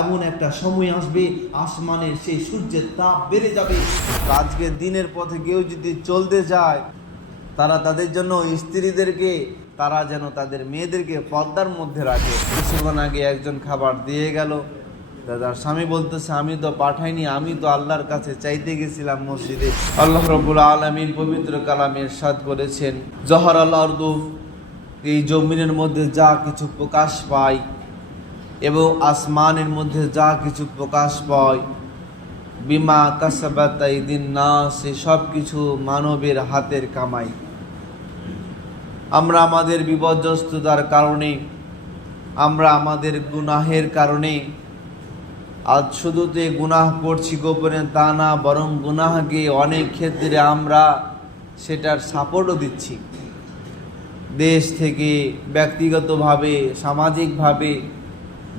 এমন একটা সময় আসবে, আসমানের সেই সূর্যের তাপ বেড়ে যাবে। আজকে দিনের পথে কেউ যদি চলতে যায়, তারা তাদের জন্য স্ত্রীদেরকে, তারা যেন তাদের মেয়েদেরকে পর্দার মধ্যে রাখে। কিছুক্ষণ আগে একজন খাবার দিয়ে গেল। দাদার স্বামী বলতেছে, আমি তো পাঠাইনি, আমি তো আল্লাহর কাছে চাইতে গেছিলাম মসজিদে। আল্লাহ রবুল আলমিন পবিত্র কালামের সাদ করেছেন জহর আল্লাহ এই জমিনের মধ্যে যা কিছু প্রকাশ পায় এবং আসমানের মধ্যে যা কিছু প্রকাশ পায়, বিমা কাসাবাতাই দিন না সে সব কিছু মানবের হাতের কামাই। আমরা আমাদের বিপর্যস্ততার কারণে, আমরা আমাদের গুনাহের কারণে, আজ শুধু যে গুনাহ করছি গোপনে তা না, বরং গুনাহকে অনেক ক্ষেত্রে আমরা সেটার সাপোর্টও দিচ্ছি। দেশ থেকে ব্যক্তিগতভাবে, সামাজিকভাবে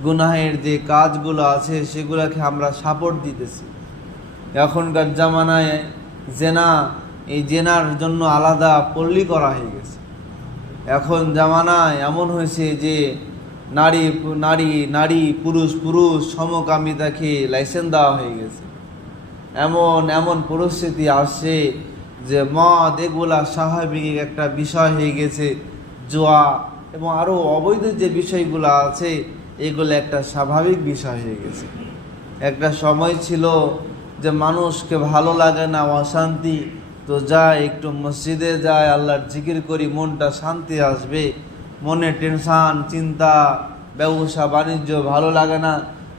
গুনাহের যে কাজগুলো আছে, সেগুলোকে আমরা সাপোর্ট দিতেছি। এখনকার জামানায় জেনা, এই জেনার জন্য আলাদা পল্লী করা হয়ে গেছে। এখন জামানায় এমন হয়েছে যে, নারী নারী নারী, পুরুষ পুরুষ সমকামিতাকে লাইসেন্স দেওয়া হয়ে গেছে। এমন এমন পরিস্থিতি আসছে যে মদ এগুলা স্বাভাবিক একটা বিষয় হয়ে গেছে, জোয়া এবং আরও অবৈধ যে বিষয়গুলো আছে এগুলো একটা স্বাভাবিক বিষয় হয়ে গেছে। একটা সময় ছিল যে মানুষকে ভালো লাগে না, অশান্তি। তো যায় একটু মসজিদে যায়, আল্লাহর জিকির করি, মনটা শান্তি আসবে। মনে টেনশান, চিন্তা, ব্যবসা, বাণিজ্য ভালো লাগে না।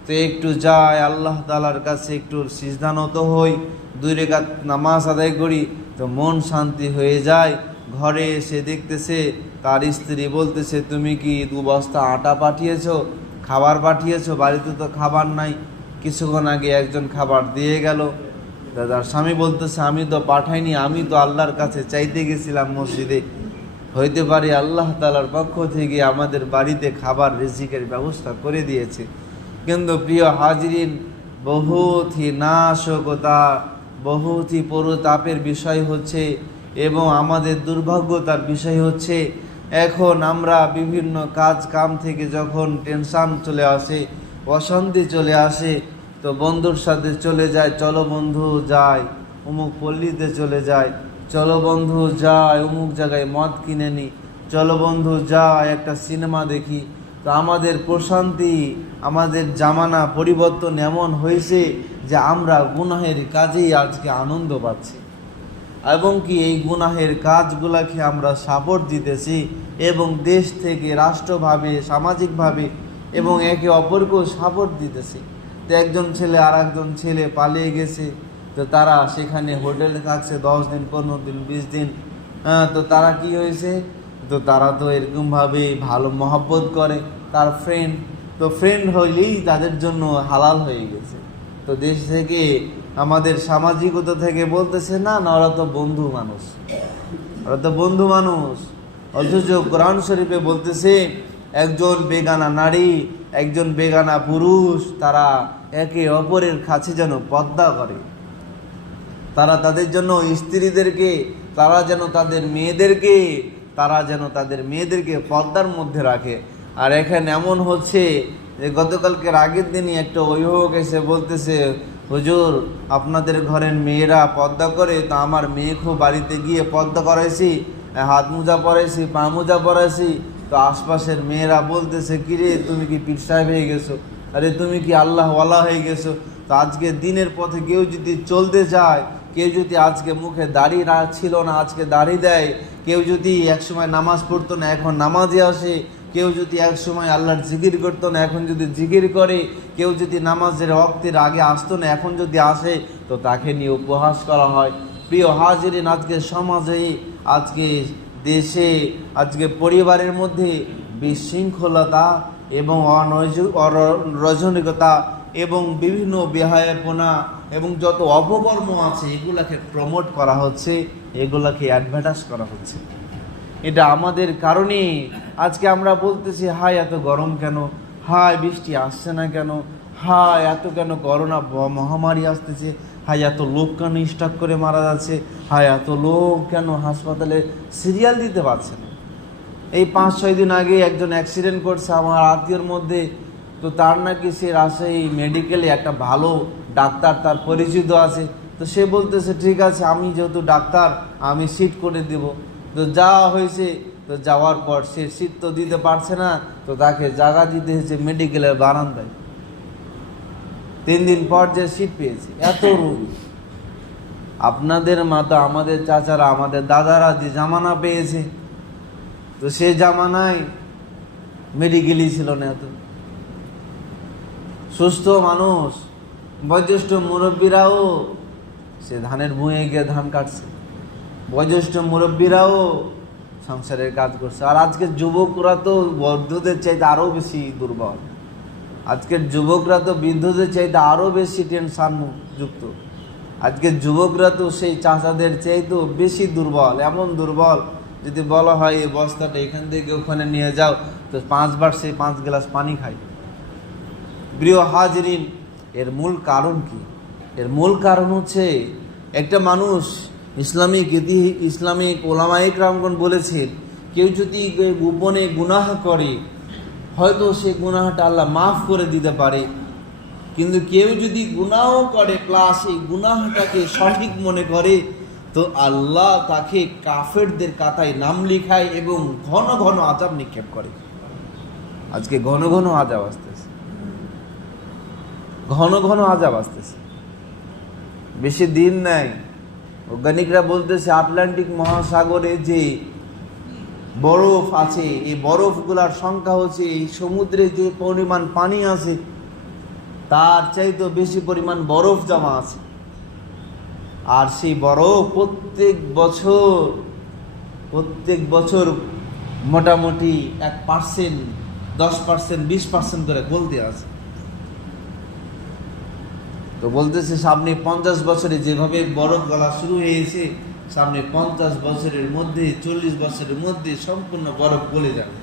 তো একটু যায় আল্লাহ তালার কাছে একটু সিজদানত হই, দুই রেখাত নামাজ আদায় করি, তো মন শান্তি হয়ে যায়। ঘরে এসে দেখতেছে, তার স্ত্রী বলতেছে, তুমি কি দু বস্তা আটা পাঠিয়েছো? খাবার পাঠিয়েছো, বাড়িতে তো খাবার নাই। কিছুক্ষণ আগে একজন খাবার দিয়ে গেল। দাদার স্বামী বলতেছে, আমি তো পাঠাইনি, আমি তো আল্লাহর কাছে চাইতে গেছিলাম মসজিদে। হইতে পারে আল্লাহ তালার পক্ষ থেকে আমাদের বাড়িতে খাবার রিজিকের ব্যবস্থা করে দিয়েছে। কিন্তু প্রিয় হাজরিন, বহুতই নাশকতা, বহুতই পরতাপের বিষয় হচ্ছে এবং আমাদের দুর্ভাগ্যতার বিষয় হচ্ছে এখন আমরা বিভিন্ন কাজ কাম থেকে যখন টেনশান চলে আসে, অশান্তি চলে আসে, তো বন্ধুর সাথে চলে যায়, চলো বন্ধু যায় অমুক পল্লীতে চলে যায়, চলো বন্ধু যায় অমুক জায়গায় মদ কিনে নি, চলো বন্ধু যায় একটা সিনেমা দেখি, তো আমাদের প্রশান্তি, আমাদের জামানা পরিবর্তন এমন হয়েছে যে আমরা গুনাহের কাজেই আজকে আনন্দ পাচ্ছি। এবং কি এই গুনাহের কাজগুলাকে আমরা সাপোর্ট দিতেছি এবং দেশ থেকে রাষ্ট্রভাবে সামাজিকভাবে এবং একে অপরকেও সাপোর্ট দিতেছি। তো একজন ছেলে আর একজন ছেলে পালিয়ে গেছে তো তারা সেখানে হোটেলে থাকছে দশ দিন পনেরো দিন বিশ দিন। হ্যাঁ, তো তারা কি হয়েছে? তো তারা তো এরকমভাবে ভালো মহব্বত করে তার ফ্রেন্ড তো ফ্রেন্ড হইলেই তাদের জন্য হালাল হয়ে গেছে। তো দেশ থেকে আমাদের সামাজিকতা থেকে বলতেছে, না না, ওরা তো বন্ধু মানুষ। ওরা তো বন্ধু মানুষ। অথচ কোরআন শরীফে বলতেছে, একজন বেগানা নারী, একজন বেগানা পুরুষ, তারা একে অপরের কাছে যেন পদ্মা করে। তারা তাদের জন্য স্ত্রীদেরকে, তারা যেন তাদের মেয়েদেরকে, তারা যেন তাদের মেয়েদেরকে পর্দার মধ্যে রাখে। আর এখানে এমন হচ্ছে যে গতকালকের আগের দিনই একটা অভিভাবক এসে বলতেছে হুজুর, আপনাদের ঘরের মেয়েরা পর্দা করে, তা আমার মেয়ে খুব বাড়িতে গিয়ে পর্দা করাইছি, হাত মোজা পরাইছি, পা মোজা পরাইছি। তো আশপাশের মেয়েরা বলতেছে, কিরে, তুমি কি পীর সাহেব হয়ে গেছো? আরে, তুমি কি আল্লাহ ওয়ালা হয়ে গেছো? তো আজকে দিনের পথে কেউ যদি চলতে যায় কেউ যদি আজকে মুখে দাড়ি ছিল না, আজকে দাড়ি দেয়, কেউ যদি একসময় নামাজ পড়তো না, এখন নামাজে আসে কেউ যদি এক সময় আল্লাহর জিকির করতো না, এখন যদি জিকির করে, কেউ যদি নামাজের রক্তের আগে আসতো না, এখন যদি আসে, তো তাকে নিয়ে উপহাস করা হয়। প্রিয় হাজিরিন, আজকে সমাজে, আজকে দেশে, আজকে পরিবারের মধ্যে বিশৃঙ্খলতা এবং অরজনিকতা এবং বিভিন্ন বেহায়াপনা এবং যত অপকর্ম আছে, এগুলাকে প্রমোট করা হচ্ছে, এগুলাকে অ্যাডভার্টাইজ করা হচ্ছে। এটা আমাদের কারণে আজকে আমরা বলতেছি, হায়, এত গরম কেন? হায়, বৃষ্টি আসছে না কেন? হায়, এত কেন করোনা মহামারী আসতেছে? হায়, এত লোক কেন স্টক করে মারা যাচ্ছে? হায়, এত লোক কেন হাসপাতালে সিরিয়াল দিতে পারছে না? এই পাঁচ, ছয় দিন আগে একজন অ্যাক্সিডেন্ট করছে আমার আত্মীয়র মধ্যে। তো তার নাকি সে রাজশাহী মেডিকেলে একটা ভালো ডাক্তার, তার পরিচিত আছে। তো সে বলতেছে, ঠিক আছে, আমি যেহেতু ডাক্তার, আমি সিট করে দিব। তো যা হয়েছে তো যাওয়ার পর সে সিট তো দিতে পারছে না, তো তাকে জায়গা দিতে হয়েছে মেডিকেলের বারান্দায়। তিন দিন পর যে সিট পেয়েছে, এত রোগী। আপনাদের মাতা, আমাদের চাচারা, আমাদের দাদারা যে জামানা পেয়েছে, তো সে জামানায় মেডিকেলই ছিল না এত। সুস্থ মানুষ, বয়োজ্যেষ্ঠ মুরব্বীরাও, সে ধানের ভুঁয়ে গিয়ে ধান কাটছে। বয়োজ্যেষ্ঠ মুরব্বীরাও সংসারের কাজ করছে। আর আজকের যুবকরা তো বৃদ্ধদের চাইতে আরও বেশি দুর্বল। আজকের যুবকরা তো বৃদ্ধদের চাইতে আরও বেশি টেনশন যুক্ত। আজকের যুবকরা তো সেই চাষাদের চাইতেও বেশি দুর্বল। এমন দুর্বল, যদি বলা হয় এই বস্তাটা এখান থেকে ওখানে নিয়ে যাও, তো পাঁচবার সেই পাঁচ গ্লাস পানি খাই। প্রিয় হাজরিন, এর মূল কারণ কি? এর মূল কারণ হচ্ছে একটা মানুষ ইসলামিক ইসলামিক ওলামাইক রামগণ বলেছেন কেউ যদি গোপনে গুনাহ করে, হয়তো সে গুনাহটা আল্লাহ মাফ করে দিতে পারে। কিন্তু কেউ যদি গুনাহ করে প্লাস এই গুনাহটাকে সঠিক মনে করে, তো আল্লাহ তাকে কাফেরদের কাতায় নাম লিখায় এবং ঘন ঘন আজাব নিক্ষেপ করে। আজকে ঘন ঘন আজাব আসতেছে। ঘন ঘন আজাব আসতেছে। বেশি দিন নাই। বৈজ্ঞানিকরা বলতেছে, আটলান্টিক মহাসাগরে যে বরফ আছে, এই বরফগুলার সংখ্যা হচ্ছে এই সমুদ্রে যে পরিমাণ পানি আছে, তার চাইতেও বেশি পরিমাণ বরফ জমা আছে। আর সেই বরফ প্রত্যেক বছর প্রত্যেক বছর মোটামুটি এক পার্সেন্ট দশ পার্সেন্ট বিশ পার্সেন্ট করে গলতে আছে। তো বলতেছে, সামনে পঞ্চাশ বছরে যেভাবে বরফ গলা শুরু হয়েছে, সামনে পঞ্চাশ বছরের মধ্যে, চল্লিশ বছরের মধ্যে সম্পূর্ণ বরফ গলে যাবে।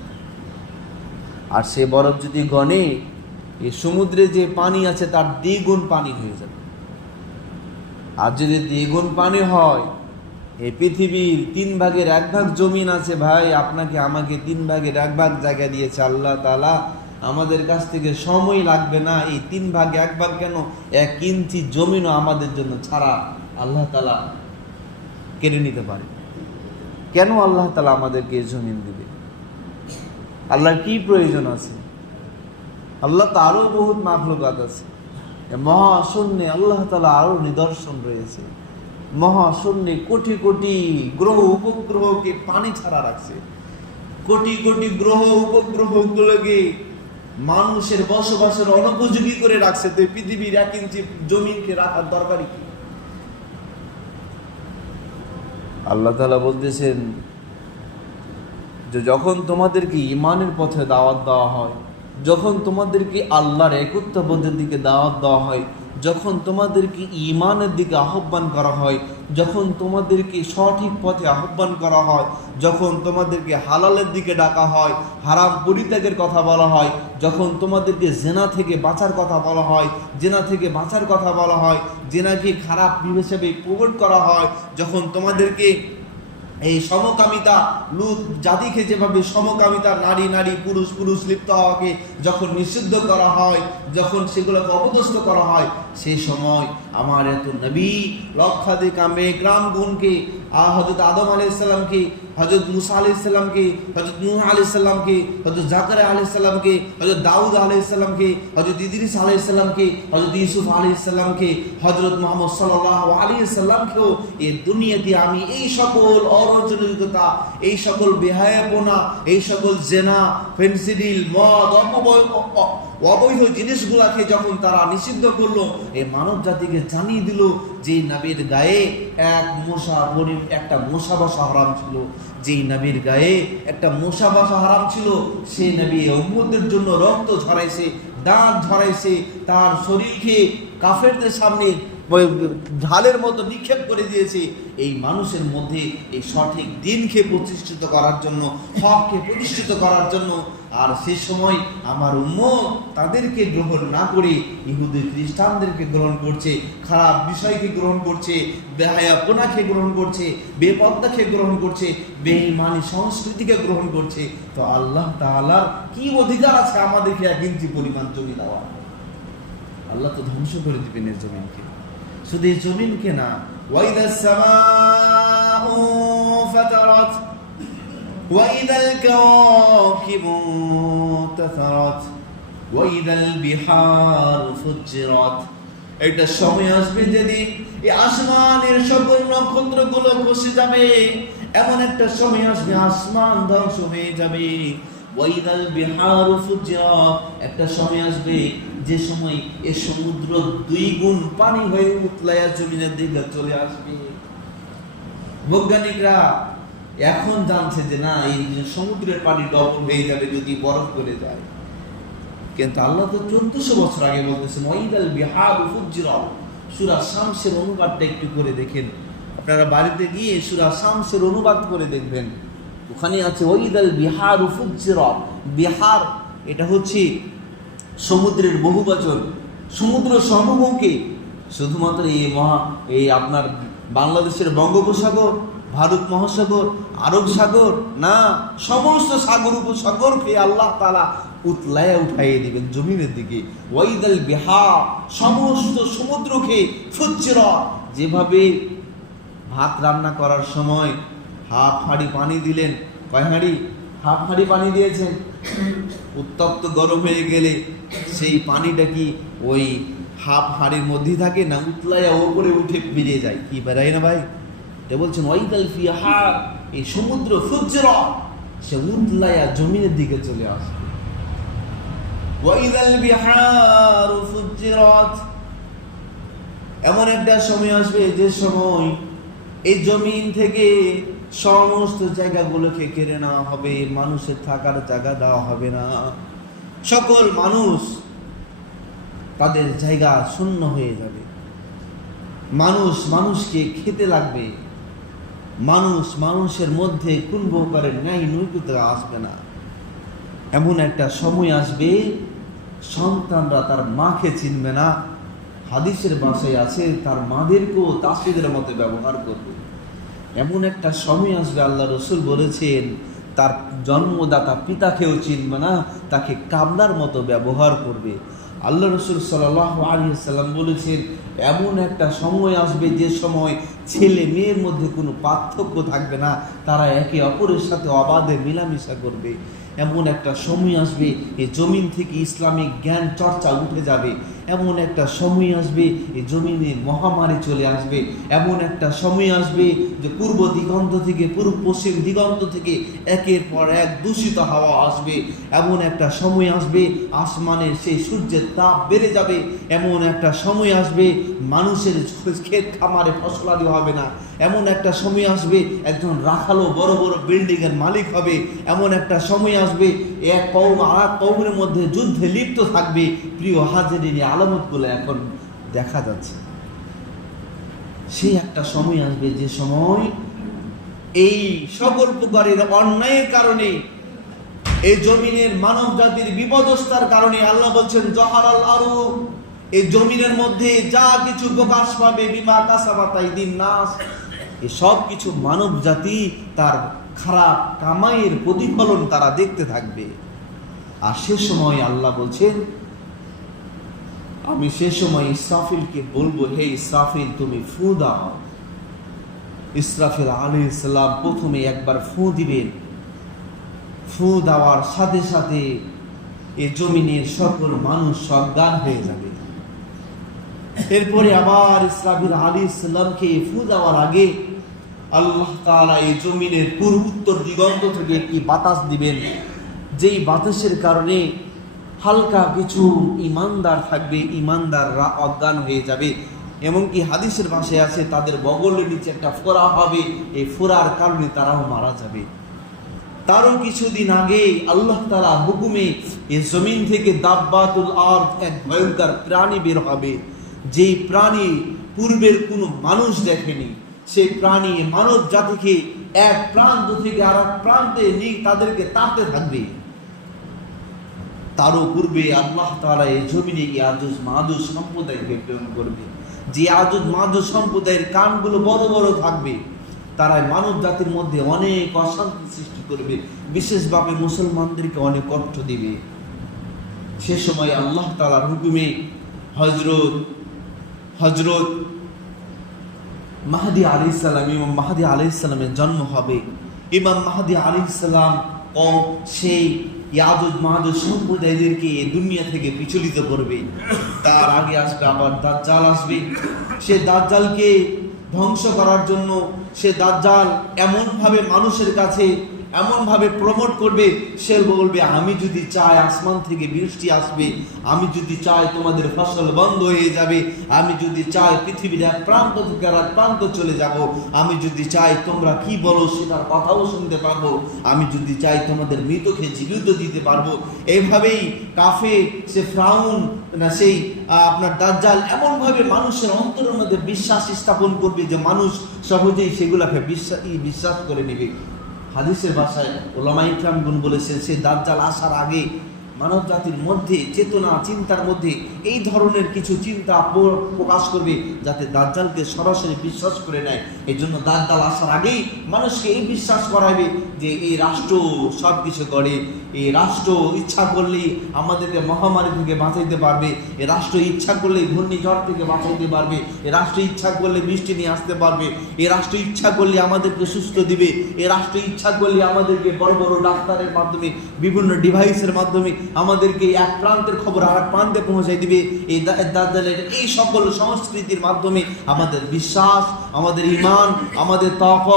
আর সে বরফ যদি গনে এই সমুদ্রে যে পানি আছে, তার দ্বিগুণ পানি হয়ে যাবে। আর যদি দ্বিগুণ পানি হয় এই পৃথিবীর তিন ভাগের এক ভাগ জমিন আছে, ভাই, আপনাকে আমাকে তিন ভাগের এক ভাগ জায়গা দিয়েছে আল্লাহ তালা আমাদের কাছ থেকে সময় লাগবে না। এই তিন ভাগে এক ভাগ কেন? এক ইঞ্চি জমিনও আমাদের জন্য ছাড়া আল্লাহ তালা কেড়ে নিতে পারে। কেন আল্লাহ তালা আমাদেরকে জমিন দিবে? আল্লাহর কি প্রয়োজন আছে? আল্লাহ তো আরও বহুত মাখলুকাত আছে। মহাশূন্যে আল্লাহ তালা আরও নিদর্শন রয়েছে। মহাশূন্যে কোটি কোটি গ্রহ উপগ্রহকে পানি ছাড়া রাখছে। কোটি কোটি গ্রহ উপগ্রহগুলোকে মানুষের বসবাসের অনুপযোগী করে রাখছে তো পৃথিবীর এক ইঞ্চি জমিনকে রাখার দরকারই কি? আল্লাহ তালা বলতেছেন যে যখন তোমাদেরকে ইমানের পথে দাওয়াত দেওয়া হয়, যখন তোমাদেরকে আল্লাহর একত্ববোধের দিকে দাওয়াত দেওয়া হয়, যখন তোমাদেরকে ইমানের দিকে আহ্বান করা হয় যখন তোমাদেরকে সঠিক পথে আহ্বান করা হয়, যখন তোমাদেরকে হালালের দিকে ডাকা হয়, হারাম পরিত্যাগের কথা বলা হয়, যখন তোমাদেরকে জেনা থেকে বাঁচার কথা বলা হয়, জেনা থেকে বাঁচার কথা বলা হয়, জেনাকে খারাপ হিসেবে প্রমোট করা হয়, যখন তোমাদেরকে এই সমকামিতা, লুত জাতিকে যেভাবে সমকামিতা, নারী নারী, পুরুষ পুরুষ লিপ্ত হওয়াকে যখন নিষিদ্ধ করা হয়, যখন সেগুলোকে অপদস্থ করা হয়, সেই সময় আমার এত নবী, লক্ষাধিক আমে গ্রাম গুণকে হজরত আদম আলি ইসলামকে হজরত মুসা আলি ইসলামকে হজরত নুহ আলি ইসলামকে হজরত জাকারে আলি ইসলামকে হজরত দাউদ আলি ইসলামকে হজরত ইদিরিস আলি ইসলামকে হজরত ইউসুফ আলি ইসলামকে হজরত মোহাম্মদ সাল্লাহ আলী ইসলামকেও এ দুনিয়াতে আমি এই সকল অরজনকতা এই সকল বেহায়াপনা, এই সকল জেনা ফেন্সিডিল মদ, অপবয় অবৈধ জিনিসগুলাকে যখন তারা নিষিদ্ধ করল এই মানব জাতিকে জানিয়ে দিল যে নবীর গায়ে এক মশা একটা মশা বসা হারাম ছিল। যেই নবীর গায়ে একটা মশা বাসা হারাম ছিল, সেই নবী উম্মদের জন্য রক্ত ঝরাইছে, দাঁত ঝরাইছে, তার শরীরকে কাফেরদের সামনে ঢালের মতো নিক্ষেপ করে দিয়েছে। এই মানুষের মধ্যে এই সঠিক দিনকে প্রতিষ্ঠিত করার জন্য, হককে প্রতিষ্ঠিত করার জন্য, আর সে সময় আমার উম্মত তাদেরকে গ্রহণ না করে ইহুদি খ্রিস্টানদেরকে গ্রহণ করছে, খারাপ বিষয়কে গ্রহণ করছে বেহায়াপনাকে গ্রহণ করছে, বেপদ্দাকে গ্রহণ করছে, বেঈমানি সংস্কৃতিকে গ্রহণ করছে। তো আল্লাহ তাআলার কি অধিকার আছে আমাদেরকে এক ইঞ্চি পরিমাণ জমি দেওয়া আল্লাহ তো ধ্বংস করে দিবেন এই জমিনকে। শুধু এই জমিনকে না একটা সময় আসবে যদি আসমানের সকল নক্ষত্রগুলো বসে যাবে। এমন একটা সময় আসবে, আসমান ধ্বংস হয়ে যাবে। একটা সময় আসবে যে সময় এ সমুদ্র দুই গুণ পানি হয়ে উতলায়া জমিনের দিকে চলে আসবে। বৈজ্ঞানিকরা এখন জানছে যে না, এই সমুদ্রের পানি ডবল হয়ে যাবে যদি বরফ করে যায়। কিন্তু আল্লাহ তো চোদ্দশো বছর আগে বলতেছেন, ওয়াইদাল বিহার ফুজিরাত সূরা শামসের অনুবাদটা একটু করে দেখেন। আপনারা বাড়িতে গিয়ে সুরা শামসের অনুবাদ করে দেখবেন। ওখানে আছে ওইদাল বিহার উফুজ্জিরাত বিহার, এটা হচ্ছে সমুদ্রের বহুবচন, সমুদ্র সমূহকে শুধুমাত্র এই মহা, এই আপনার বাংলাদেশের বঙ্গোপসাগর, ভারত মহাসাগর, আরব সাগর, না, সমস্ত সাগর উপসাগরকে আল্লাহ তালা উতলায় উঠাইয়ে দিবেন জমিনের দিকে। ওয়াইদাল বিহার সমস্ত সমুদ্রকে ফুজ্জিরা যেভাবে ভাত রান্না করার সময় হাফ হাঁড়ি পানি দিলেন, কয় হাঁড়ি? হাফ হাঁড়ি পানি দিয়েছেন। উত্তপ্ত গরম হয়ে গেলে সেই পানিটা কি ওই হাফ হাঁড়ির মধ্যেই থাকে না উতলাইয়া ওপরে উঠে বেরিয়ে যায়? কি বেড়ায় না ভাই? এটা বলছেন, ওয়াইদাল ফিহা এই সমুদ্র ফুজ্র সে উতলাইয়া জমিনের দিকে চলে ফুজ্জিরাত এমন একটা সময় আসবে যে সময় এই জমিন থেকে সমস্ত জায়গাগুলোকে কেড়ে নেওয়া হবে, মানুষের থাকার জায়গা দেওয়া হবে না। সকল মানুষ তাদের জায়গা শূন্য হয়ে যাবে। মানুষ মানুষকে খেতে লাগবে। মানুষ মানুষের মধ্যে কোন প্রকারের ন্যায় নৈতিকতা আসবে না। এমন একটা সময় আসবে, সন্তানরা তার মাকে চিনবে না। হাদিসের বাসায় আছে, তার মাদেরকেও তাসিদের মতো ব্যবহার করবে। এমন একটা সময় আসবে, আল্লাহ রসুল বলেছেন তার জন্মদাতা পিতাকেও চিনবে না, তাকে কামলার মতো ব্যবহার করবে। আল্লাহ রসুল সাল্লাহ আলিয়াল্লাম বলেছেন, এমন একটা সময় আসবে যে সময় ছেলে মেয়ের মধ্যে কোনো পার্থক্য থাকবে না, তারা একে অপরের সাথে অবাধে মেলামেশা করবে। এমন একটা সময় আসবে, এ জমিন থেকে ইসলামিক জ্ঞান চর্চা উঠে যাবে। এমন একটা সময় আসবে, এই জমিনে মহামারী চলে আসবে। এমন একটা সময় আসবে যে পূর্ব দিগন্ত থেকে, পূর্ব পশ্চিম দিগন্ত থেকে একের পর এক দূষিত হাওয়া আসবে। এমন একটা সময় আসবে আসমানের সেই সূর্যের তাপ বেড়ে যাবে। এমন একটা সময় আসবে, মানুষের ক্ষেত খামারে ফসলাদি হবে না। এমন একটা সময় আসবে, একজন রাখালো বড় বড় বিল্ডিংয়ের মালিক হবে। এমন একটা সময় আসবে এক কৌম আর কৌমের মধ্যে যুদ্ধে লিপ্ত থাকবে। প্রিয় হাজারিনী আলামতগুলো এখন দেখা যাচ্ছে। সেই একটা সময় আসবে, যে সময় এই সকল প্রকারের অন্যায়ের কারণে, এই জমিনের মানব জাতির বিপদস্তার কারণে আল্লাহ বলছেন, জহার আরু এই জমিনের মধ্যে যা কিছু প্রকাশ পাবে, বিমা কাসাবাতাই দিন নাস। সব কিছু মানব জাতি তার খারাপ কামাইয়ের প্রতিফলন তারা দেখতে থাকবে। আর সে সময় আল্লাহ বলছেন, আমি সে সময় ইসরাফিলকে বলব, হে ইসরাফিল, তুমি ফু দাও। ইসরাফিল আলী ইসলাম প্রথমে একবার ফু দিবেন। ফু দেওয়ার সাথে সাথে এ জমিনের সকল মানুষ সজ্ঞান হয়ে যাবে। এরপরে আবার ইসরাফিল আলী ইসলামকে ফু দেওয়ার আগে আল্লাহ তাআলা এই জমিনের পূর্ব উত্তর দিগন্ত থেকে একটি বাতাস দিবেন। যেই বাতাসের কারণে হালকা কিছু ইমানদার থাকবে, ইমানদাররা অজ্ঞান হয়ে যাবে। এমনকি হাদিসের ভাষায় আছে, তাদের বগলের নিচে একটা ফোরা হবে, এই ফোরার কারণে তারাও মারা যাবে। তারও কিছুদিন আগে আল্লাহ তালা হুকুমে এই জমিন থেকে দাব্বাতুল আর এক ভয়ঙ্কর প্রাণী বের হবে। যেই প্রাণী পূর্বের কোনো মানুষ দেখেনি সেই প্রাণী মানব জাতিকে এক প্রান্ত থেকে আর এক প্রান্তে নিয়ে তাদেরকে তাড়তে থাকবে। তারও পূর্বে আল্লাহ তাআলা এই জমিনে এই আজুজ মাদুজ সম্প্রদায়কে প্রেরণ করবে। যে আজুজ মাদুজ সম্প্রদায়ের কানগুলো বড় বড় থাকবে তারা মানব জাতির মধ্যে অনেক অশান্তি সৃষ্টি করবে, বিশেষভাবে মুসলমানদেরকে অনেক কষ্ট দিবে। সে সময় আল্লাহ তাআলার হুকুমে হজরত হজরত মাহাদি আলী ইসলাম ইমাম মাহাদি আলী ইসলামের জন্ম হবে। ইমাম মাহাদি আলী ইসলাম ও সেই ইয়াদুদ মাহাদুদ সম্প্রদায়দেরকে এই দুনিয়া থেকে বিচলিত করবে। তার আগে আসবে আবার দাজ্জাল আসবে। সে দাজ্জালকে ধ্বংস করার জন্য সে দাজ্জাল এমনভাবে মানুষের কাছে এমনভাবে প্রমোট করবে, সে বলবে, আমি যদি চাই আসমান থেকে বৃষ্টি আসবে, আমি যদি চাই তোমাদের ফসল বন্ধ হয়ে যাবে, আমি যদি চাই পৃথিবীর এক প্রান্ত থেকে আর প্রান্ত চলে যাব, আমি যদি চাই তোমরা কি বলো সেটার কথাও শুনতে পারব, আমি যদি চাই তোমাদের মৃতকে জীবিত দিতে পারব। এইভাবেই কাফে সে ফ্রাউন, না, সেই আপনার দাজ্জাল এমনভাবে মানুষের অন্তরের মধ্যে বিশ্বাস স্থাপন করবে যে মানুষ সহজেই সেগুলাকে বিশ্বাস বিশ্বাস করে নেবে। হাদিসের ভাষায় ওলামা ইকরাম গুন বলেছেন সেই দাজ্জাল আসার আগে মানব জাতির মধ্যে, চেতনা, চিন্তার মধ্যে এই ধরনের কিছু চিন্তা প্রকাশ করবে যাতে দাজ্জালকে সরাসরি বিশ্বাস করে নেয়। এই জন্য দাজ্জাল আসার আগেই মানুষকে এই বিশ্বাস করাবে যে এই রাষ্ট্র সব কিছু করে। এই রাষ্ট্র ইচ্ছা করলেই আমাদেরকে মহামারী থেকে বাঁচাইতে পারবে। এ রাষ্ট্র ইচ্ছা করলে ঘূর্ণিঝড় থেকে বাঁচাইতে পারবে। এ রাষ্ট্র ইচ্ছা করলে বৃষ্টি নিয়ে আসতে পারবে। এ রাষ্ট্র ইচ্ছা করলে আমাদেরকে সুস্থ দিবে। এ রাষ্ট্র ইচ্ছা করলে আমাদেরকে বড় বড় ডাক্তারের মাধ্যমে, বিভিন্ন ডিভাইসের মাধ্যমে আমাদেরকে এক প্রান্তের খবর আর এক প্রান্তে পৌঁছাই দিবে। এই দাজ্জালের এই সকল সংস্কৃতির মাধ্যমে আমাদের বিশ্বাস আমাদের ইমান আমাদের তাকত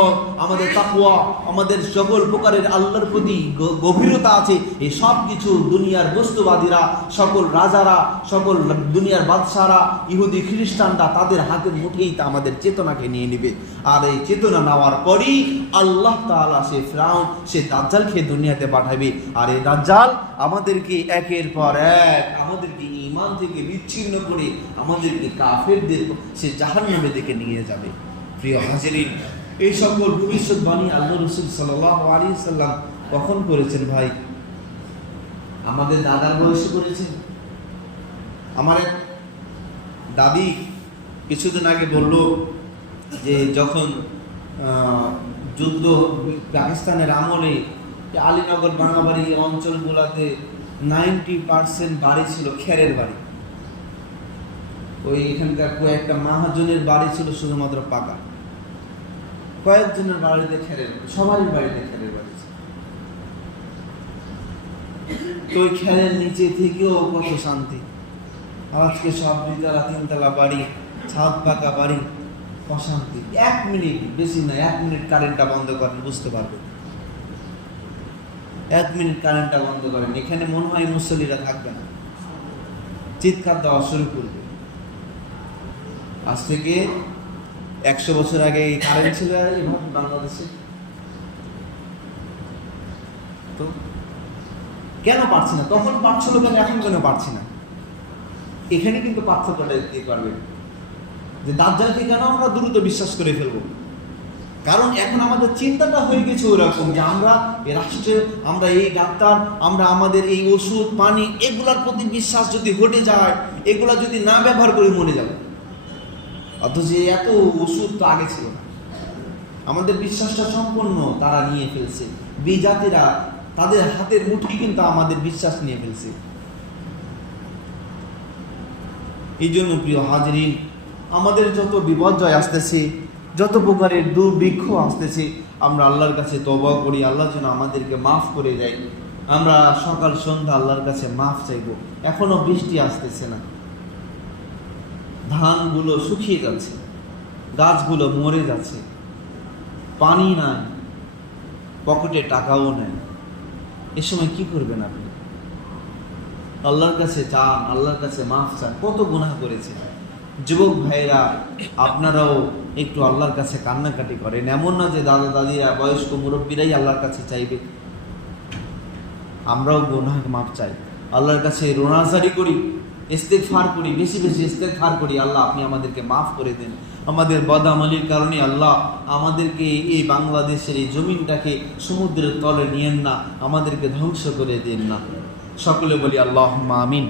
আমাদের তাকওয়া, আমাদের সকল প্রকারের আল্লাহর প্রতি গভীরতা আছে। এই সব কিছু দুনিয়ার বস্তুবাদীরা, সকল রাজারা, সকল দুনিয়ার বাদশারা, ইহুদি খ্রিস্টানরা তাদের হাতের মুঠেই তা আমাদের চেতনাকে নিয়ে নেবে। আর এই চেতনা নেওয়ার পরই আল্লাহ তাআলা সে ফ্রাউন, সে দাজ্জালকে দুনিয়াতে পাঠাবে। আর এই দাজ্জাল আমাদেরকে একের পর এক, আমাদেরকে ইমান থেকে বিচ্ছিন্ন করে আমাদেরকে কাফেরদের সে জাহান্নামে দিকে নিয়ে যাবে। প্রিয় হাজিরিন, এই সকল ভবিষ্যৎবাণী আল্লাহ রসুল সাল্লাহ আলী সাল্লাম কখন করেছেন ভাই? আমাদের দাদার বয়সে করেছেন। আমার এক দাদি কিছুদিন আগে বলল যে যখন যুদ্ধ পাকিস্তানের আমলে আলীনগর বাঙাবাড়ি অঞ্চলগুলোতে নাইনটি পার্সেন্ট বাড়ি ছিল খেরের বাড়ি। ওই এখানকার কয়েকটা মাহাজনের বাড়ি ছিল শুধুমাত্র পাকা। কয়েকজনের বাড়িতে খেরের সবারই বাড়িতে খেরের বাড়ি তো ওই খেরের নিচে থেকেও কত শান্তি। আজকে সব দুইতলা তিনতলা বাড়ি, ছাদ পাকা বাড়ি, অশান্তি। এক মিনিট, বেশি না, এক মিনিট কারেন্টটা বন্ধ করেন, বুঝতে পারবেন। এক মিনিট কারেন্টটা বন্ধ করেন। এখানে মনে হয় মুসল্লিরা থাকবে না। চিৎকার দেওয়া শুরু করবে। আজ থেকে একশো বছর আগে এই কারেন্ট ছিল বাংলাদেশে। তো কেন পারছি না? তখন পারছিল কেন এখন কেন পারছি না? এখানে কিন্তু পার্থক্যটা দিতে পারবে যে দাজ্জালকে কেন আমরা দ্রুত বিশ্বাস করে ফেলব? কারণ এখন আমাদের চিন্তাটা হয়ে গেছে ওরকম যে আমরা এই রাষ্ট্রে, আমরা এই ডাক্তার, আমরা আমাদের এই ওষুধ, পানি, এগুলার প্রতি বিশ্বাস যদি ঘটে যায়, এগুলা যদি না ব্যবহার করে মরে যাবে। অথচ এত ওষুধ তো আগে ছিল আমাদের বিশ্বাসটা সম্পূর্ণ তারা নিয়ে ফেলছে। বিজাতিরা তাদের হাতের মুঠি কিন্তু আমাদের বিশ্বাস নিয়ে ফেলছে। এই জন্য প্রিয় হাজরিন, আমাদের যত বিপর্যয় আসতেছে যত প্রকারের দুর্ভিক্ষ আসতেছে, আমরা আল্লাহর কাছে তবা করি, আল্লাহ যেন আমাদেরকে মাফ করে দেয়। আমরা সকাল, সন্ধ্যা আল্লাহর কাছে মাফ চাইব। এখনও বৃষ্টি আসতেছে না। ধানগুলো শুকিয়ে যাচ্ছে, গাছগুলো মরে যাচ্ছে। পানি নাই, পকেটে টাকাও নেয় এ সময় কি করবেন আপনি? আল্লাহর কাছে চান, আল্লাহর কাছে মাফ চান, কত গুনাহ করেছে যুবক ভাইরা আপনারাও একটু আল্লাহর কাছে কান্নাকাটি করেন। এমন না যে দাদা দাদিরা বয়স্ক মুরব্বীরাই আল্লাহর কাছে চাইবে। আমরাও গুনাহ মাফ চাই। আল্লাহর কাছে রোনাজারি করি, ইস্তেগফার করি, বেশি বেশি ইস্তেগফার করি। আল্লাহ, আপনি আমাদেরকে মাফ করে দেন। আমাদের বদামলির কারণে আল্লাহ আমাদেরকে এই বাংলাদেশের এই জমিনটাকে সমুদ্রের তলে নিয়েন না, আমাদেরকে ধ্বংস করে দেন না। সকলে বলি আল্লাহ আমিন।